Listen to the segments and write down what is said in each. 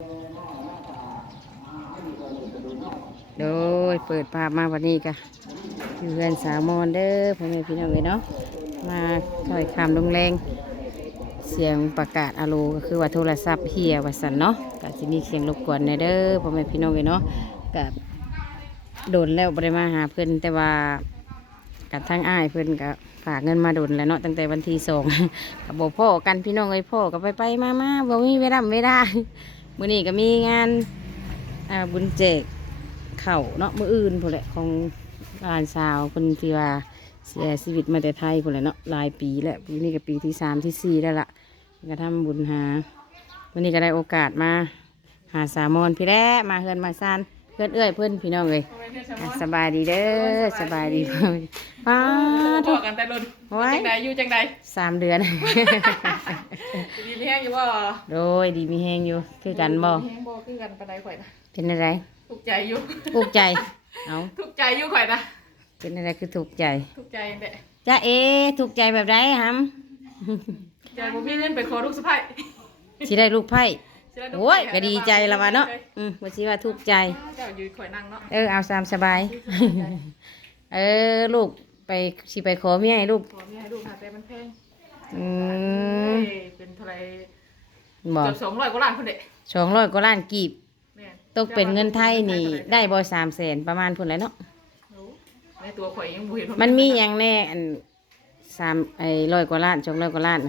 โดยเปิดภาพมาวันนี้ก็อยู่เรือนสาวมอนเด้อพ่อแม่พี่น้องเลยเนาะมาถอยคำลงแรงเสียงประกาศอาโลก็คือว่าโทรศัพท์เฮียว่าสันเนาะก็จะมีเสียงรบกวนในเด้อพ่อแม่พี่น้องเลยเนาะก็โดนแล้วบ่ได้มาหาเพิ่นแต่ว่ากับทั้งอ้ายเพิ่นก็ฝากเงินมาโดนแล้วเนาะตั้งแต่วันที่2 กับบ่พ่อกันพี่น้องเอ้ยพ่อก็ไปมาบ่มีเวลามื้อนี้ก็มีงานบุญแจกเข่าเนาะมื้ออื่นพุ่นแหละของหลานสาวคนที่ว่าเสียชีวิตมาแต่ไทยพุ่นแหละเนาะหลายปีแล้วปีนี้ก็ปีที่3ที่4แล้วล่ะก็ทำบุญหาวันนี้ก็ได้โอกาสมาหาสามอนพี่แล้มาเฮือนมาซานเพื่อนเอื้อยเพื่อนพี่น้องเลยสบายดีเด้อสบายดีป้าทุกกันแต่รุ่นจังใดอยู่จังใด3 เดือนดีมีแห้งอยู่บ่โดยดีมีแห้งอยู่คือกันบ่แห้งบ่คือกันปานใดข่อยนะเป็นอะไรทุกใจอยู่ทุกใจเอาทุกใจอยู่ข่อยนะเป็นอะไรคือทุกใจทุกใจแหละจ้าทุกใจแบบไรฮัมใจบ่มีเงินไปขอลูกสะใภ้สิได้ลูกไผ่โอ้ยก็ดีใจละวะเนาะว่าสิว่าทุกใจเจ้าอยู่ข่อยนั่งเนาะเอาตามสบายลูกไปสิไปขอเมียให้ลูกขอเมียให้ลูกหาแต่มันแพงเป็นเท่าไหร่เกือบ200กว่าล้านพุ่นเด้200 กว่าล้านกีบตกเป็นเงินไทยนี่ได้บ่300,000ประมาณพุ่นแหละเนาะในตัวข่อยยังบ่เห็นมันมีอย่างแน่อัน100 กว่าล้าน200 กว่าล้าน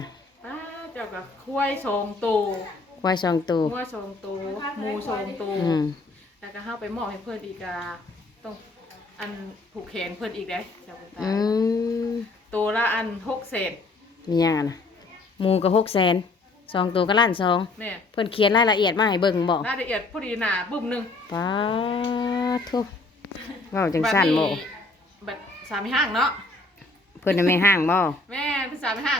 เจ้าก็ควาย2ตัวควาย2 ตัวงัว2ตัวหมู2ตัวแล้วก็เฮาไปมอบให้เพิ่นอีกต้องอันผูกแขนเพิ่นอีกเด้เจ้าตาตัวละอัน600,000มีหยังน่ะหมูก็600,000 2 ตัวก็1.2 ล้านแม่เพิ่นเขียนรายละเอียดมาให้เบิ่งบ่รายละเอียดพอดีหน้าบึ้มนึงป๊าทุเว้าจังซั่นบ่บัดสามีห้างเนาะเพิ่นไม่ห้างบ่แม่เพิ่นสามีห้าง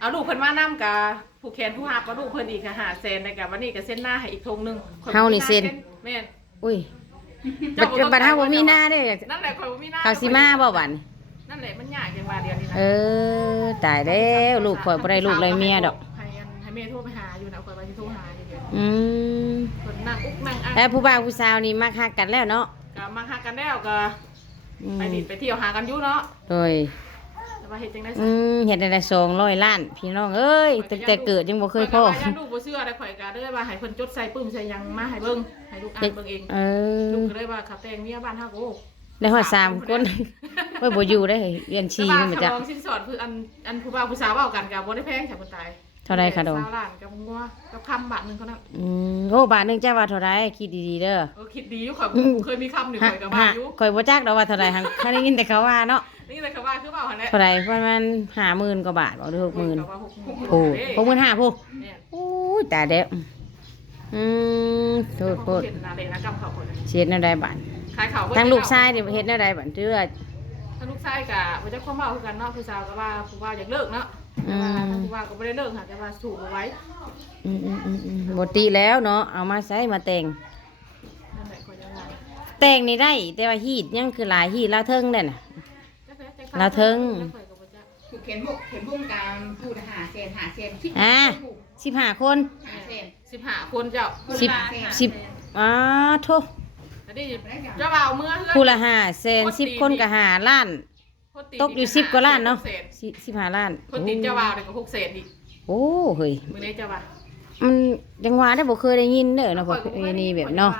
เอาลูกเพิ่นมานำกะผู้แขนผู้หับกับลูกเพิ่นอีก500,000ได้กะวันนี้ก็เส้นหน้าให้อีกธงนึงเฮานี่เส้นแม่อุ้ยบัดเฮาบ่มีหน้าเด้นั่นแหละข่อยบ่มีหน้าเขาสิมาบ่บัดนั่นแหละมันยากจังว่าเดียวนี้นะตายแล้วลูกข่อยบ่ได้ลูกเลยเมียดอกให้แม่โทรไปหาอยู่นะข่อยว่าสิโทรหาอยู่เพิ่นนั่งนั่งแล้วผู้บ่าวผู้สาวนี่มักฮักกันแล้วเนาะก็มาหากันแล้วก็ไปดิไปเที่ยวหากันอยู่เนาะโดยว่าเฮ็ดจังได๋เฮ็ดได้200 ล้านพี่น้องเอ้ยตั้งแต่เกิดยังบ่เคยพอลูกบ่เชื่อได้ข่อยก็เด้อว่าให้เพิ่นจดใส่ปึ้มใส่หยังมาให้เบิ่งให้ลูกอ่านเบิ่งเองลูกก็เลยว่าขับแต่งเมียบ้านเฮาโอ้ได้ฮอด3 คนเว้ยบ่อยู่ได้เรียนชีมันจ้ะสินสอดคืออันผู้บ่าวผู้สาวเว้ากันก็บ่ได้แพงจ้ะเพิ่นตายเท่าใดคะดอง20 ล้านกับงัวกับคำบาทนึงเท่านั้นโอ้บาทนึงจ้าว่าเท่าใดคิดดีๆเด้อคิดดีอยู่ข่อยเคยมีคำนี่ข่อยก็ว่าอยู่ข่อยบ่จักดอกว่าเท่าใดหังเคยได้ยินแต่เขาว่าเนาะนี่แต่เขาว่าคือเปล่าหั่นแหละเท่าใดประมาณ50,000 กว่าบาทบ่หรือ 60,000โอ้65,000พุโอ้ยตายแล้วโทษเฮ็ดนาเดนะกำเขาคนเฮ็ดแนวใดบาดขายเขาทั้งลูกชายนี่เฮ็ดแนวใดบาดเตื้อทั้งลูกชายก็บ่จักความเว้าคือกันเนาะผู้สาวก็ว่าผู้ว่าอยากเลิกเนาะแต่ว่าทั้งผู้ว่าก็บ่ได้เลิกค่ะแต่ว่าสูบเอาไว้บ่ติแล้วเนาะเอามาใช้มาแต่งนั่นแหละข่อยจะว่าแต่งนี่ได้แต่ว่าฮีดยังคือหลายฮีดลาวเทิงนั่นน่ะลาวเทิงคือเข็นบุ้งกลางพูด500,00015 คน15 คนเจ้าโทเจ้าบ่าวเมื่อเฮือนผู้ละ500,000 10 คนก็5 ล้านตกอยู่10 กว่าล้านเนาะ15 ล้านคนติดเจ้าบ่าวนี่ก็600,000อีกโอ้เฮ้ยมื้อนี้เจ้าบ่าวมันยังว่าได้บ่เคยได้ยินเด้อเนาะพวกนี้แบบเนาะ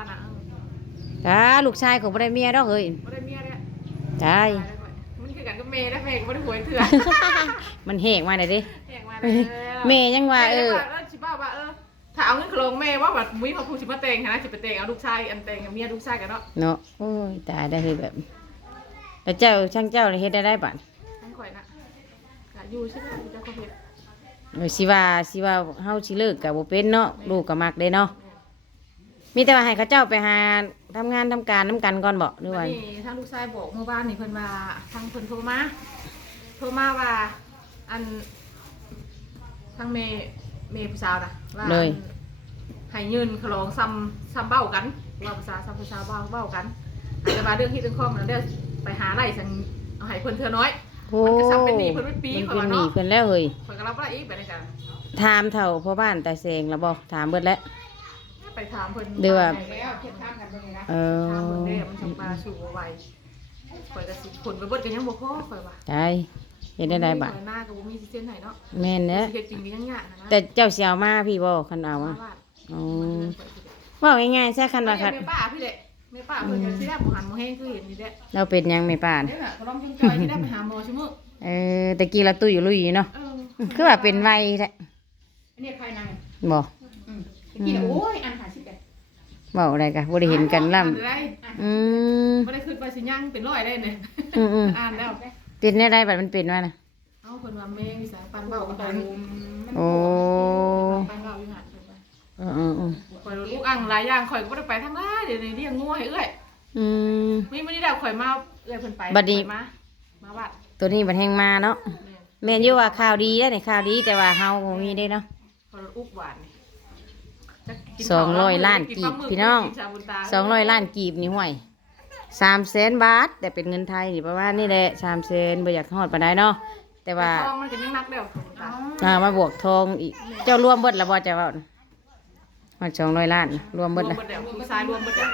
ลูกชายของบ่ได้เมียดอกเฮ้ยบ่ได้เมียเด้ใช่มันคือกันกับแม่นะแม่ก็บ่ได้หวยเถื่อมันแหกมาได้เด้แหกมาได้แม่ยังว่าสิบ้าว่าถ้าเอาเงินโครงแม่ว่าแบบมุ้ยเขาพูดสิมาแต่งนะสิไปแต่งเอาลูกชายอันแต่งกับเมียลูกชายกันเนาะโอ้ยตายได้คือแบบแล้วเจ้าช่างเจ้าเฮ็ดได้บัดทั้งข่อยน่ะก็อยู่ใช่มั้ยเจ้าก็เฮ็ดสิว่าเฮาสิเลิกก็บ่เป็นเนาะลูกก็มักเด้เนาะมีแต่ว่าให้เขาเจ้าไปหาทำงานทำการนำกันก่อนบ่หรือว่านี่ทางลูกชายบอกเมื่อวานนี่เพิ่นว่าทางเพิ่นโทรมาว่าอันทางเมผู้สาวน่ะว่าให้ยืนขลองซ้ำเบ้ากันว่าภาษาซ้ำภาษาเบ้ากันแต่ว่าเรื่องที่เรื่องข้อมันเดี๋ยวไปหาไร่สั่งเอาให้เพิ่นเทื่อน้อยมันก็ซ้ำเป็นหนี้เพิ่นเป็นปีเขาว่าเนาะเพิ่นแล้วเฮ้ยเพิ่นก็รับว่าอีกไปในกันถามเฒ่าพ่อบ้านแต่เสงแล้วบ่ถามเบิดแล้วถ ไปถามเพิ่น หรือว่า แล้วเทียบท่ากันเป็นไงนะ เอ ถามเพิ่น อ เด้มันส่งมาสู่ไวข่อยก็สิผลไปเบิดกันยังบ่พอข่อยว่า ได้เฮ็ดได้บาด ข่อยหน้าก็บ่มีสิเส้นให้เนาะ แม่นเด้อ สิเฮ็ดจริงก็ยังยากนะ แต่เจ้าสิเอามาพี่บ่คันเอามาอ๋อเว้าง่ายๆซะคันว่าคัน แม่ป้าพี่แหละแม่ป้าเพิ่นก็สิได้บ่หันบ่แห้งคือเห็นนี่แหละ เราเป็นหยังไม่ป่าน นี่แหละก็ต้องจอยที่ได้ไปหาหมอชั่วโมง ตะกี้เราตุ้ยลุยเนาะ เออ คือว่าเป็นไวแท้ อันนี้ใครนั่ง บ่ กินโอ้ยอันหาสิบเอ็ด เว้าอะไรกะบ่ได้เห็นกันล่ำ ได้ อืม บ่ได้ขึ้นไปสิย่างเป็นร้อยได้เนี่ย อืม อ่านแล้ว เป็นได้บัดมันเป็นว่าน่ะ เอาเพิ่นว่าแม่งสายปันเบากับปัน โอ้ ปันเบาอยู่หั่นเพิ่นว่า อือ ข่อยลูกอ่างหลายอย่างข่อยก็บ่ได้ไปทางใดเดี๋ยวนี้เลี้ยงงัวให้เอ้อย อืม มีมื้อนี้ดาวข่อยมาเอ้อยเพิ่นไป บัดนี้ ข่อยมาวัด ตัวนี้มันแห้งมาเนาะ แม่ แม่นอยู่ว่าข่าวดีได้ในข่าวดีแต่ว่าเฮาบ่มีได้เนาะ ข่อยอุกหวานนี่จะกิน 200ล้านกีบพี่น้อง กิชาบุญตา 200ล้านกีบนี่ห่วย300,000 บาท แต่เป็นเงินไทยนี่ประมาณนี่แหละ300,000บ่อยากฮอดปานใดเนาะแต่ว่า ทองมันก็ยังนักแล้วชาบุญตา มาบวกทองอีก เจ้ารวมเบิดแล้วบ่เจ้าเว้าน่ะฮอด200ล้านรวมเบิด รว แล้ว มเบิดแล้วผู้ชายรวมเบิดแล้ว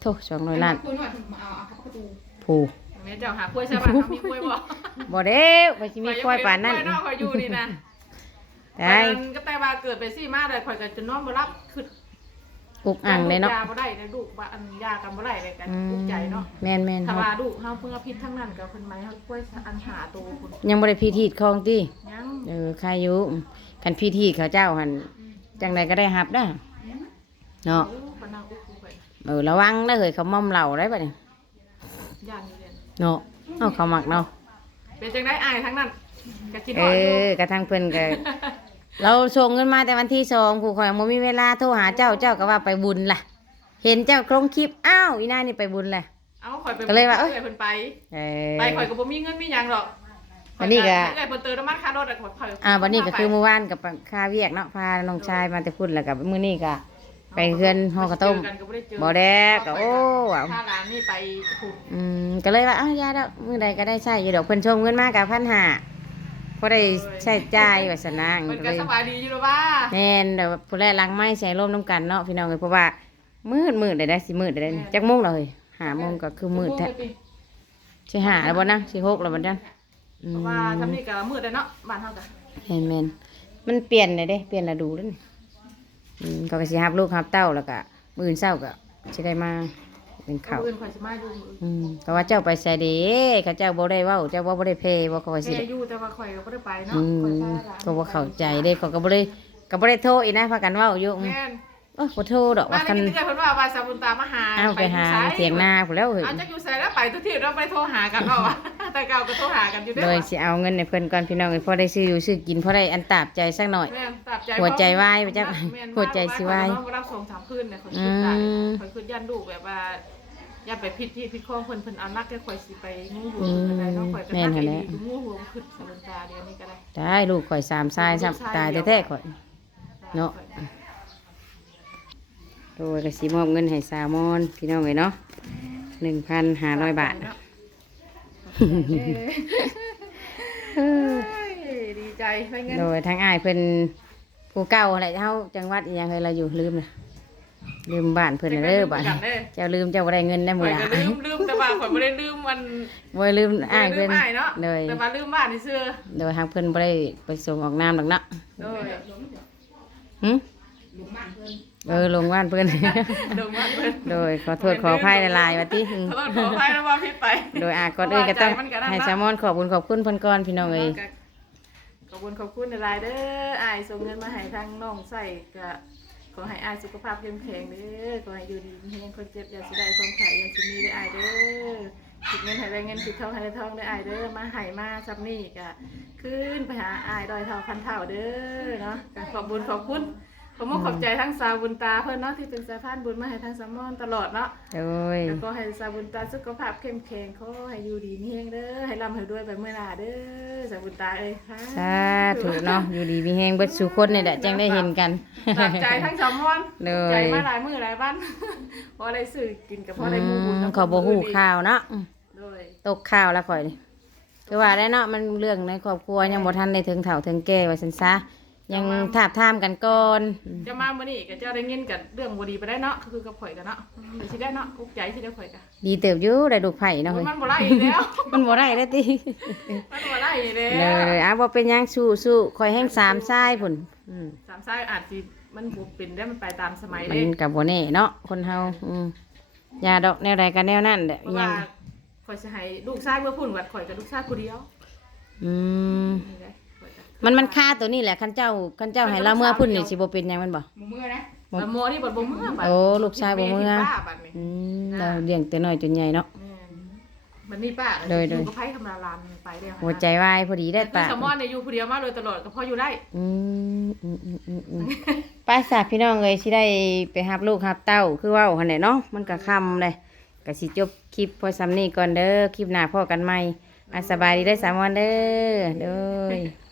โธ่200ล้าน คุณหน่อยเอาประตู ผู้ แม่เจ้าหากล้วยใช่ป่ะมีกล้วยบ่ บ่เด้วบ่สิมีควายปานนั้น ข่อยเนาะข่อยอยู่นี่นะ ได้ ข่อยก็แต่ว่าเกิดไปซี่มาเลยข่อยก็จะนอนบ่รับคือ อุกอ่างเลยเนาะ ยาบ่ได้เลยลูกว่าอันยากันบ่ได้เลยกันทุกข์ใจเนาะ แม่น ถ้า ๆ ว่าลูกเฮาเพิ่งเอาพิษทั้งนั้นก็เพิ่นหมายเฮากล้วยอันหาตัวพุ่น ยังบ่ได้พิธีของติ ยัง ใครอยู่คันพิธีเขาเจ้าหั่นจังไดก็ได้รับเด้อเนาะ ปานางอุกข่อย ระวังเด้อเฮ้ยเขาม่อมเหล้าได้บัดนี้ ย่านอยู่เรียน เนาะเอาเขามักเนาะ เป็นจังได๋อายทั้งนั้นก็คิด เอ ฮอดอยู่ อกระทั่งเพิ่นก็ เราส่งเงินมาแต่วันที่2ผู้ข่อยบ่มีเวลาโทรหาเจ้าก็ว่าไปบุญล่ะ เห็นเจ้าลงคลิปอ้าวอีน่านี่ไปบุญแหละ เอาข่อยไป ก็เลยว่าเอ้ย เพิ่นไป เอ ไปข่อยก็บ่มีเงินมีหยังหรอก วันนี้ก็ ข่อยเพิ่นเติมน้ำมันค่ารถอะข่อย วันนี้ก็คือเมื่อวานกับค่าเวียกเนาะพาน้องชายมาแต่พุ่นแล้วกับมื้อนี้ก็ไปเฮือนห่อกระต้ม เจอกันก็บ่ได้เจอ บ่แดกก็โอ้ว้าว ถ้าร้านนี่ไปถูก ก็เลยว่าเอ้ายาดอกมื้อใดก็ได้ใช้อยู่ดอกเพิ่นชมเงินมากับ1,500พอได้ใช้จ่ายว่าซั่นนะ มัน ก็ ก็ เลย สบายดีอยู่แล้วว่า แม่นเดี๋ยวผู้แลล้างไม้ใส่ร่มน้ำกันเนาะพี่น้องเอ้ยเพราะว่ามืดได้สิมืดได้จักโมงแล้วเฮ้ย5 โมงก็คือมืดแท้สิ5แล้วบ่นะสิ6แล้วบ่จัง เพราะว่าทำนี่ก็มืดเลยเนาะบ้านเฮาก็ แม่นมันเปลี่ยนเลยเด้เปลี่ยนฤดูแล้วนี่เขาก็สิรับลูกรับเต้าแล้วก็มื้ออื่นเช้าก็สิได้มาเป็นข้าว มื้ออื่นข่อยสิมาอยู่มื้ออื่น ก็ว่าเจ้าไปใส่เด้เขาเจ้าบ่ได้เว้าเจ้าบ่ได้เพว่าเขาว่าสิ แก ได้ อยู่แต่ว่าข่อยก็บ่ได้ไปเนาะ อื ข่อย ม พาหลาน ก็บ่เข้าใจเด้เขาก็บ่ได้โทรอีกนะพากันเว้าอยู่ แม่น โอ้ยบ่โทรดอก มา ว่า ใน คัน นี้เพิ่นว่าสาบุญตามาหา เอาไปหา อยู่ไส เถียงนาพุ่นแล้วเฮ้ย เอาจักอยู่ไสแล้วไปทุกที่เราไปโทรหากันเนาะ แต่เก่าก็โทรหากันอยู่เด้ โด อย สิเอาเงินให้เพิ่นก่อนพี่น้องเอ้ยพอได้ซื้ออยู่ซื้อกินพอได้อันตาบใจสักหน่อย แม่นตับใจ หัวใจวายไปจัก แม่น หัวใจสิวาย ข่อบ่รับส่ง3คืนเนี่ยข่อยคิดได้ข่อยคิดยันลูกแบบว่าอย่าไปผิดที่ผิดข้องเพิ่นเอานักแค่ข่อยสิไปงูหัวเพิ่นได้เนาะข่อยก็นักอีหลีงูหัวขึ้นสาบุญตาเดี๋ยวนี้ก็ได้ ได้ลูกข่อย3ชาย3ตายแท้ๆข่อย เนาะ โดยก็สิมอบเงินให้สามอนพี่น้องเอ้ยเนาะ1,500 บาท เอ้ยดีใจได้เงิน โดยทางอ้ายเพิ่นผู้เก่าอะไรเฮาจังหวัดอีหยังเคยเราอยู่ลืมนะลืมบ้านเพิ่นน่ะเด้อบ้านเจ้าลืมเจ้าบ่ได้เงินได้ ข่ มื้ อ อย ละ ก็ลืมแต่ว่าข่อยบ่ได้ลืมมัน บ่ได้ลืมอ้าย ลื เพิ่น มอ้ายเนาะ โดย แต่ว่าลืมบ้านนี่ซื่อ โดยทางเพิ่นบ่ได้ไปส่งออกน้ำดอกเนาะ โดย หึ หลุมบ้านเพื่อน ลงบ้านเพิ่น โดยบ้านเพิ่น โดยขอโทษขออภัยหลายๆว่าติ ขอโทษขออภัยนะว่าผิดไป โดยก่อนอื่นก็ต้องให้สามอนขอบคุณขอบคุณเพิ่นก่อนพี่น้องเอ้ย ขอบคุณในรายเด้ออ้ายส่งเงินมาให้ทางน้องใส่ก็ขอให้อ้ายสุขภาพเข้มแข็งเด้อขอให้อยู่ดีมีแรงคนเจ็บอย่าสิได้ความไข่อย่าสิมีได้อ้ายเด้อคิดเงินให้ได้เงินคิดทองให้ได้ทองได้อ้ายเด้อมาให้มาซับนี่ก็ขึ้นไปหาอ้ายดอยเท่าพันเท่าเด้อเนาะก็ขอบคุณขอบคุณขอบใจทั้งสาวบุญตาเพิ่นเนาะที่เป็นสายพานบุญมาให้ทางสามมอนตลอดเนาะ โดย แล้วก็ให้สาวบุญตาสุขภาพเข้มแข็งขอให้อยู่ดีมีแรงเด้อให้ร่ำให้รวยไปเมื่อหน้าเด้อสาวบุญตาเอ้ยค่ะ สาธุเนาะอยู่ดีมีแฮงเบิดสู่คนนี่แหละจังได้เห็นกัน หนักใจทั้งสามมอน เลย ใจมาหลายมื้อหลายวัน พอได้ซื้อกินกับพอได้หมู่บุญนำ ขอบ่ฮู้ข่าวเนาะ โดย ตกข่าวแล้วข่อยนี่คือว่าได้เนาะมันเรื่องในครอบครัวยังบ่ทันได้ถึงเฒ่าถึงแก่ว่าซั่นซะ ยังทาบทามกันก่อน จะมามื้อนี้ก็จะได้เงินกับเรื่องบ่ดีไปได้เนาะคือกับข่อยกันเนาะเดี๋ยวสิได้เนาะอุกใจสิได้ข่อยกัน ดีเติบอยู่ได้ลูกไผ่เนาะเฮ้ย มันบ่ไล่อีกแล้ว มันบ่ได้แล้วติ มันบ่ไล่อีกแล้ เลยว บ่เป็นหยังสู้ๆคอยแห้งสามทรายพุ่น สามสายอาจสิมันบ่เป็นได้มันไปตามสมัย มั เด้ นก็บ่แน่เนาะคนเฮาอย่าดอกแนวใดก็แนวนั้นแหละ เพราะ ยั ว่าง ข่อยสิให้ลูกชายเมื่อพุ่นวัดข่อยกับลูกชายผู้เดียว อืม นี่แหละข่อยก็ มันค่าตัวนี้แหละคันเจ้าให้เราเมื่อพุ่นนี่สิบ่เป็นหยังมันบ่ หมูเมื่อนะ แล้วหมอนี่บ่เมื่อบัด โอ้ลูกชายบ่เมื่อ ป้าบัดนี้ เราเลี้ยงแต่น้อยจนใหญ่เนาะ แม่นมันนี่ป้า โดย อยู่กับไผธรรมดาลามไปเด้อ หัวใจวายพอดีได้ แต่ ปะ แซลมอนเนี่ยอยู่ผู้เดียวมาโดยตลอดก็พออยู่ได้ ป้าสากพี่น้องเลยสิได้ไปหับลูกหับเต้าคือเว่าหั่นแหละเนาะมันก็ค่ำเลยก็สิจบคลิปพอซ้ำนี้ก่อนเด้อคลิปหน้าพ่อกันใหม่สบายดีได้อสามวันเด้อเด้อ